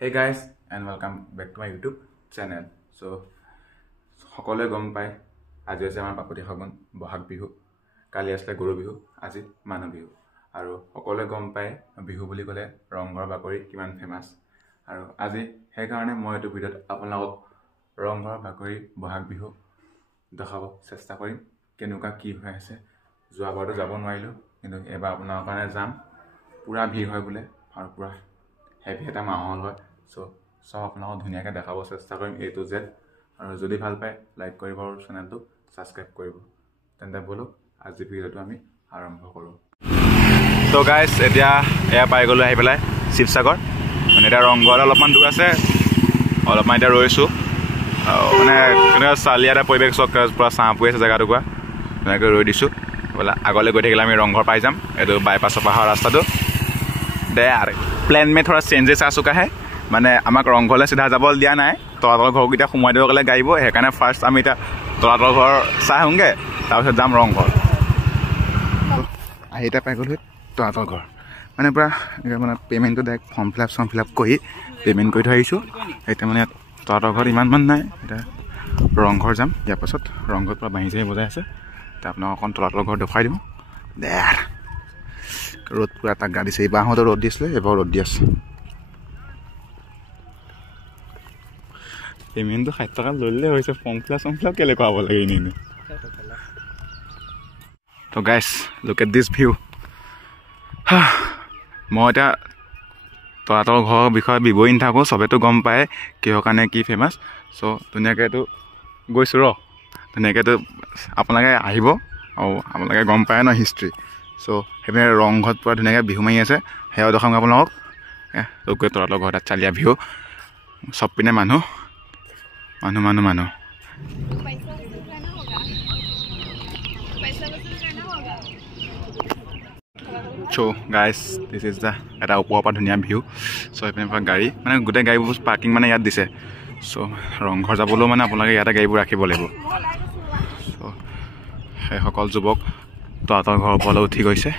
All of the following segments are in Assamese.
Hey guys, and welcome back to my YouTube channel. So, সকলোৱে গম পায় আজি আছে আমাৰ বাপতি সাহোন বহাগ বিহু, কালি আসলে গৰু বিহু, আজি মানুহ বিহু। আৰু সকলোৱে গম পায় বিহু বুলি ক'লে ৰংঘৰ বাকৰি কিমান ফেমাস। আৰু আজি সেই কাৰণে মই এই ভিডিঅ'ত আপোনালোকক ৰংঘৰ বাকৰি বহাগ বিহু দেখাব চেষ্টা কৰিম কেনেকুৱা কি হৈ আছে। যোৱাবাৰটো যাব নোৱাৰিলো, কিন্তু এবাৰ আপোনালোকৰ কাৰণে যাম। পুৰা ভিৰ হয় বোলে আৰু পুৰা হেভি এটা মাহল হয়। সো সব আপোনালোকক ধুনীয়াকৈ দেখাব চেষ্টা কৰিম A to Z। আৰু যদি ভাল পায় লাইক কৰিব আৰু চেনেলটো সাবস্ক্ৰাইব কৰিব। তেন্তে বলক আজি ভিডিঅ'টো আমি আৰম্ভ কৰোঁ। তো গাইজ এতিয়া এয়া পাই গ'লো আহি পেলাই শিৱসাগৰ। মানে এতিয়া ৰংঘৰ অলপমান দূৰ আছে, অলপমান এতিয়া ৰৈছোঁ। মানে কেনেকুৱা চালিয়া এটা পৰিৱেশ চক পূৰা ছাঁ পৰি আছে জেগাটুকুৰা, ধুনীয়াকৈ ৰৈ দিছোঁ। বোলে আগলৈ গৈ থাকিলে আমি ৰংঘৰ পাই যাম। এইটো বাইপাছৰ পৰা অহা ৰাস্তাটো দে আৰু প্লেন মে থোৰা চেঞ্জেছ আ চুকা হে। মানে আমাক ৰংঘৰলৈ চিধা যাব দিয়া নাই, তলাতল ঘৰকেইটা সোমাই দিব গ'লে গাড়ীব। সেইকাৰণে ফাৰ্ষ্ট আমি এতিয়া তলাতল ঘৰ চাই আহোঁগৈ, তাৰপিছত যাম ৰংঘৰ। আহি এতিয়া পাই গ'লোঁ তলাতল ঘৰ। মানে পূৰা মানে পে'মেণ্টটো ডাইৰেক্ট ফৰ্ম ফিল আপ কৰি পে'মেণ্ট কৰি থৈ আহিছোঁ। এতিয়া মানে তলাতল ঘৰত ইমান নাই। এতিয়া ৰংঘৰ যাম, ইয়াৰ পাছত ৰংঘৰত পূৰা বাঁহী চাহী বজাই আছে। এতিয়া আপোনাক অকণ তলাতল ঘৰ দেখুৱাই দিওঁ। দে ৰ'দ পূৰা তাক গা দিছে। এইবাৰহঁতো ৰ'দ দিছিলে, এইবাৰ ৰ'দ দি আছে। পে'মেণ্টটো 60 টকা লৈ ল'লে হৈছে, ফৰ্ম ফিল আপ কেলৈ কৰাব লাগে এনেই। তো গাইছ লুক এট দিছ ভিউ। মই এতিয়া তলাতল ঘৰৰ বিষয়ে বিৱৰি নাথাকোঁ, চবেতো গম পায় কিহৰ কাৰণে কি ফেমাছ। চ' ধুনীয়াকৈতো গৈছোঁ ধুনীয়াকৈতো আপোনালোকে আহিব আৰু আপোনালোকে গম পায় ন হিষ্ট্ৰী। চ' সেইপিনে ৰংঘৰত পূৰা ধুনীয়াকৈ বিহু মাৰি আছে, সেয়াও দেখাম আপোনালোকক। লুক এট তলাতল ঘৰ, তাত চালিয়া বিহু, চব পিনে মানুহ। চ' গাইজ দিছ ইজ দ্য এটা ওপৰৰ পৰা ধুনীয়া ভিউ। চ' সেইপিনে পৰা গাড়ী মানে গোটেই গাড়ীবোৰ পাৰ্কিং মানে ইয়াত দিছে। চ' ৰংঘৰ যাবলৈও মানে আপোনালোকে ইয়াতে গাড়ীবোৰ ৰাখিব লাগিব। চ' সেইসকল যুৱক তলাতল ঘৰৰ ওপৰলৈ উঠি গৈছে।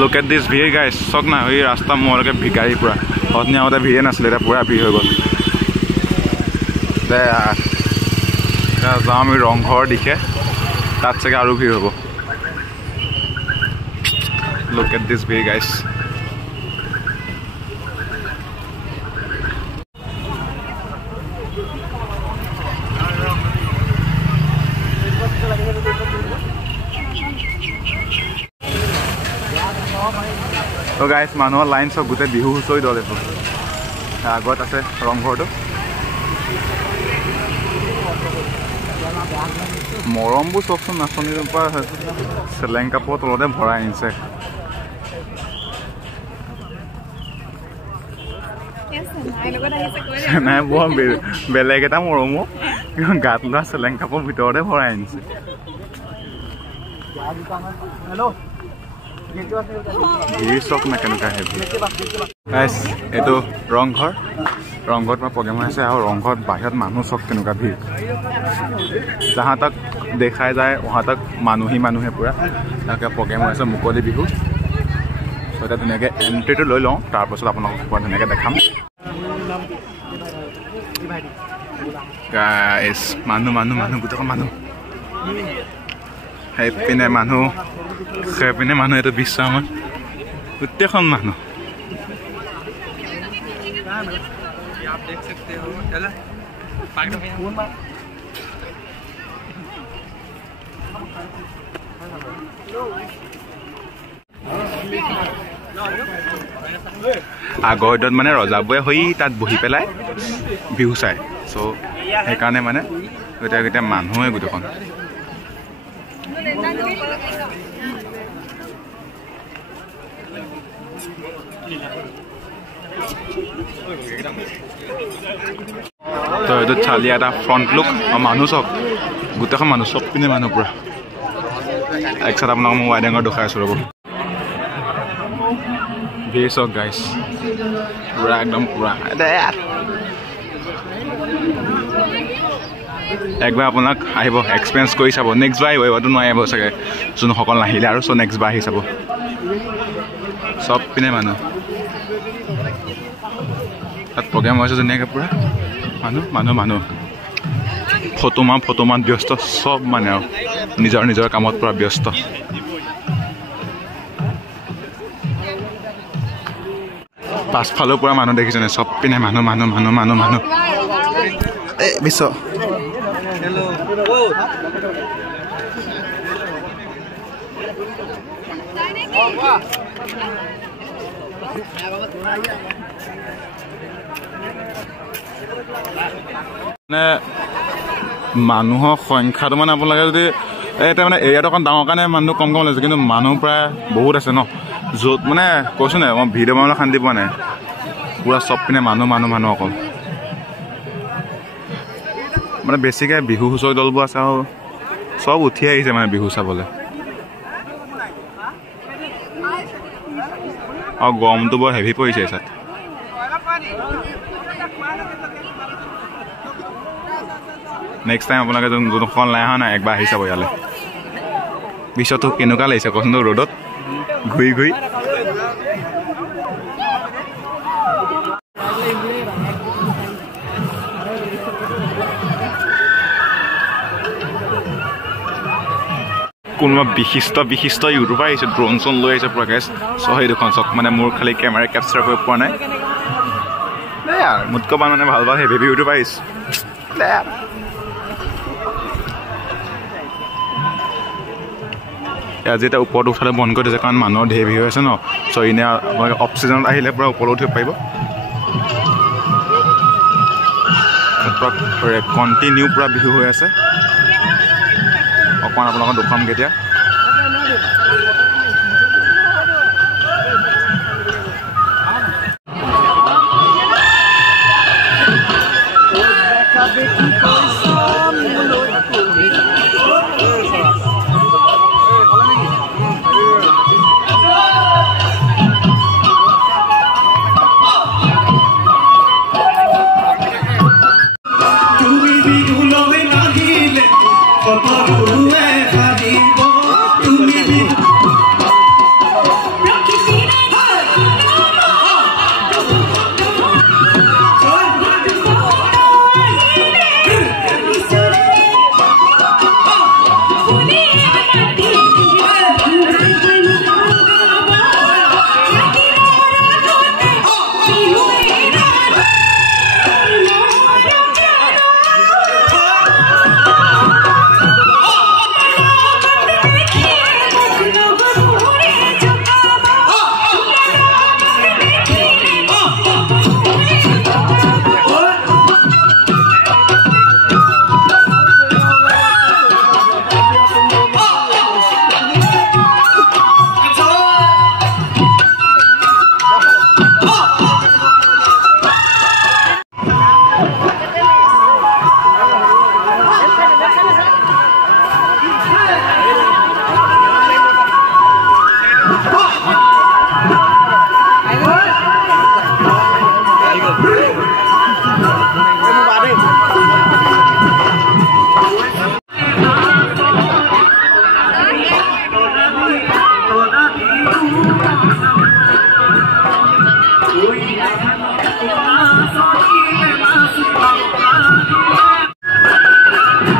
লুক এট দিছ ভিৰ গাইজ, চক না এই ৰাস্তা মোৰলৈকে গাড়ী পূৰা। অথনি আগতে ভিৰে নাছিলে, এতিয়া পূৰা ভিৰ হৈ গ'ল। দে যাওঁ আমি ৰংঘৰ দিশে, তাত চাগে আৰু ভিৰ হ'ব। লুক এট দিছ ভিৰ গাইজ। তো গাইজ মানুহৰ লাইন চব গোটেই বিহু হুঁচৰি দল। এইটো আগত আছে ৰংঘৰটো। মৰমবোৰ চকচোন নাচনীৰ পৰা চেলেং কাপোৰৰ তলতে ভৰাই আনিছে। নাই বৰ বেলেগ এটা মৰমো, গাত লোৱা চেলেং কাপোৰ ভিতৰতে ভৰাই আনিছে। ভিৰ চক না কেনেকুৱা হেভি। গাইজ এইটো ৰংঘৰ, ৰংঘৰত মই প্ৰগ্ৰেম হৈ আছে। আৰু ৰংঘৰত বাহিৰত মানুহ চক কেনেকুৱা ভিৰ। যাহা তাক দেখাই যায় ওহা তাক মানুহে পূৰা তেনেকৈ প্ৰগ্ৰেম হৈ আছে। মুকলি বিহু। চ' এতিয়া ধুনীয়াকৈ এণ্ট্ৰিটো লৈ লওঁ, তাৰপাছত আপোনালোকক পূৰা ধুনীয়াকৈ দেখাম। গাইজ মানুহ গোটেইখন মানুহ। সেইপিনে মানুহ, সেইপিনে মানুহ। এইটো বিশ্ৰামত গোটেইখন মানুহ। আগৰ দিনত মানে ৰজাবোৰে হৈ তাত বহি পেলাই বিহু চায়। চ' সেইকাৰণে মানে গোটেই মানুহে গোটেইখন। তো এইটো চালিয়া এটা ফ্ৰণ্ট লুক। মানুহ চব গোটেইখন মানুহ, চব পিনে মানুহ পূৰা। একচাত আপোনালোকক মই ৱাইডেঙৰ দেখাই আছোঁ ৰ'ব। ভিৰ চক গাইজ পূৰা একদম পূৰা। একবাৰ আপোনাক আহিব, এক্সপিৰিয়েঞ্চ কৰি চাব। নেক্সট বাৰ আহিব, এইবাৰতো নোৱাৰিব চাগে যোনসকল নাহিলে আৰু। চ' নেক্সট বাৰ আহি চাব। সব পিনে মানুহ তাত প্ৰগ্ৰেম হৈছে ধুনীয়াকৈ পুৰা মানুহ ফটো মান ব্যস্ত সব মানে আৰু নিজৰ কামত পুৰা ব্যস্ত পাছফালেও পুৰা মানুহ দেখিছেনে সব পিনে মানুহ এই বিশ্ব মানে মানুহৰ সংখ্যাটো মানে আপোনালোকে যদি এটা মানে এৰিয়াটো অকণ ডাঙৰ কাৰণে মানুহ কম লাগিছে কিন্তু মানুহ প্ৰায় বহুত আছে ন য'ত মানে কৈছোঁ নাই মই ভিডিঅ' বনাবলৈ শান্তি পোৱা নাই পুৰা চব পিনে মানুহ অকল মানে বেছিকৈ বিহু হুঁচৰি দলবোৰ আছে আৰু চব উঠি আহিছে মানে বিহু চাবলৈ আৰু গৰমটো বৰ হেভি পৰিছে তাত নেক্সট টাইম আপোনালোকে যোনখন নাই অহা নাই একবাৰ আহি চাব ইয়ালৈ পিছতো কেনেকুৱা লাগিছে কচোন ৰ'দত ঘূৰি কোনোবা বিশিষ্ট ইউটিউবাৰ আহিছে ড্ৰোন চোন লৈ আহিছে প্ৰকাশ চ' সেই দুখন চক মানে মোৰ খালি কেমেৰা কেপচাৰ কৰিব পৰা নাই মোতকৈ মানে ভাল হেভি ইউটিউবাৰ আহিছে আজি এতিয়া ওপৰত উঠালে বন্ধ কৰি দিছে কাৰণ মানুহৰ ঢেৰ ভিৰ হৈ আছে ন চ' এনে আপোনালোকে অফ ছিজনত আহিলে পূৰা ওপৰত উঠিব পাৰিব কণ্টিনিউ পূৰা বিহু হৈ আছে অকণমান আপোনালোকক দেখুৱামগৈ এতিয়া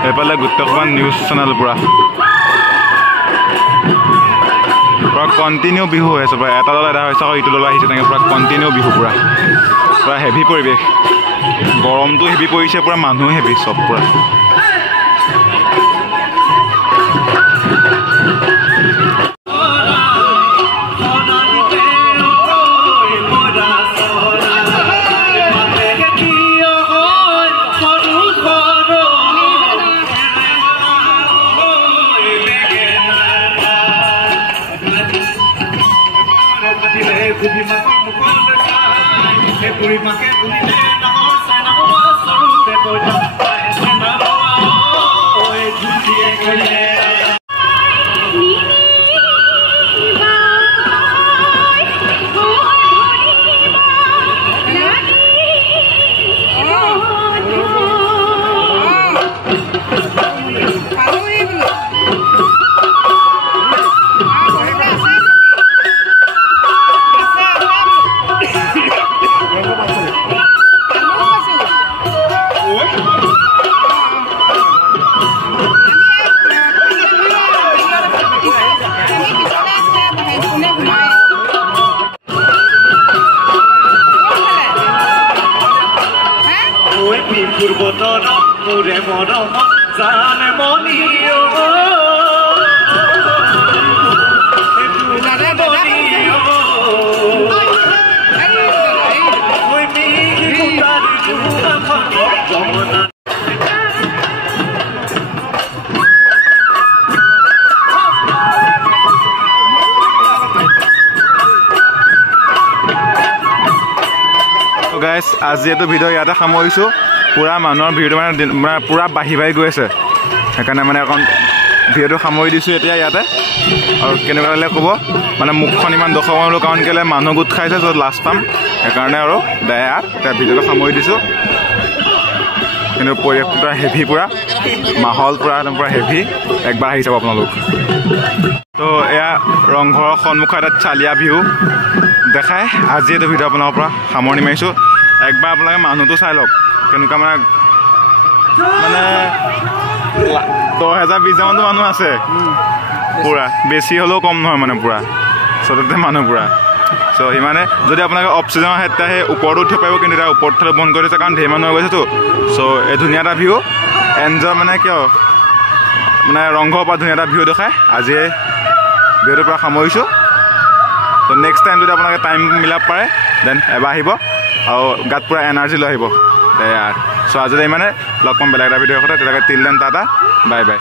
এফালে গোটেইখন নিউজ চেনেল পুৰা কণ্টিনিউ বিহু হৈ আছে পুৰা এটা দল এটা হৈছে আকৌ ইটো দল আহিছে তেনেকৈ পুৰা কণ্টিনিউ বিহু পুৰা হেভি পৰিৱেশ গৰমটো হেভি পৰিছে পুৰা মানুহ হেভি চব পুৰা গাইজ আজি এইটো ভিডিঅ' ইয়াতে সামৰিছোঁ পুৰা মানুহৰ ভিৰটো মানে পুৰা বাঢ়ি গৈ আছে সেইকাৰণে মানে অকণ ভিডিঅ'টো সামৰি দিছোঁ এতিয়া ইয়াতে আৰু কেনেকুৱা লাগিলে ক'ব মানে মুখখন ইমান দৰ্শক হ'লোঁ কাৰণ কেলৈ মানুহ গোট খাইছে য'ত লাষ্ট পাম সেইকাৰণে আৰু বেয়া এতিয়া ভিডিঅ'টো সামৰি দিছোঁ কিন্তু পৰিৱেশটো পূৰা হেভি পুৰা মাহল পুৰা একদম পুৰা হেভি একবাৰ আহি চাব আপোনালোক তো এয়া ৰংঘৰৰ সন্মুখত এটা চালিয়া বিহু দেখাই আজি এইটো ভিডিঅ' আপোনালোকৰ পৰা সামৰণি মাৰিছোঁ একবাৰ আপোনালোকে মানুহটো চাই লওক কেনেকুৱা মানে 10,000 20,000মানটো মানুহ আছে পুৰা বেছি হ'লেও কম নহয় মানে পুৰা চবতে মানুহ পুৰা চ' সিমানে যদি আপোনালোকে অফ ছিজন আহে তেতিয়া সেই ওপৰতো উঠিব পাৰিব কিন্তু এতিয়া ওপৰত থ'লে বন্ধ কৰি দিছে কাৰণ ঢেৰ মানুহ হৈ গৈছেতো চ' এই ধুনীয়া এটা ভিউ এনজয় মানে কিয় মানে ৰংঘৰৰ পৰা ধুনীয়া এটা ভিউ দেখায় আজি ভিডিঅ'টোৰ পৰা সামৰিছোঁ তো নেক্সট টাইম যদি আপোনালোকে টাইম মিলাব পাৰে দেন এবাৰ আহিব আৰু গাত পুৰা এনাৰ্জি লৈ আহিব চ' আজিলৈ ইমানে লগ পাম বেলেগ এটা ভিডিঅ'ৰ কথা তেতিয়ালৈকে till then tata bye bye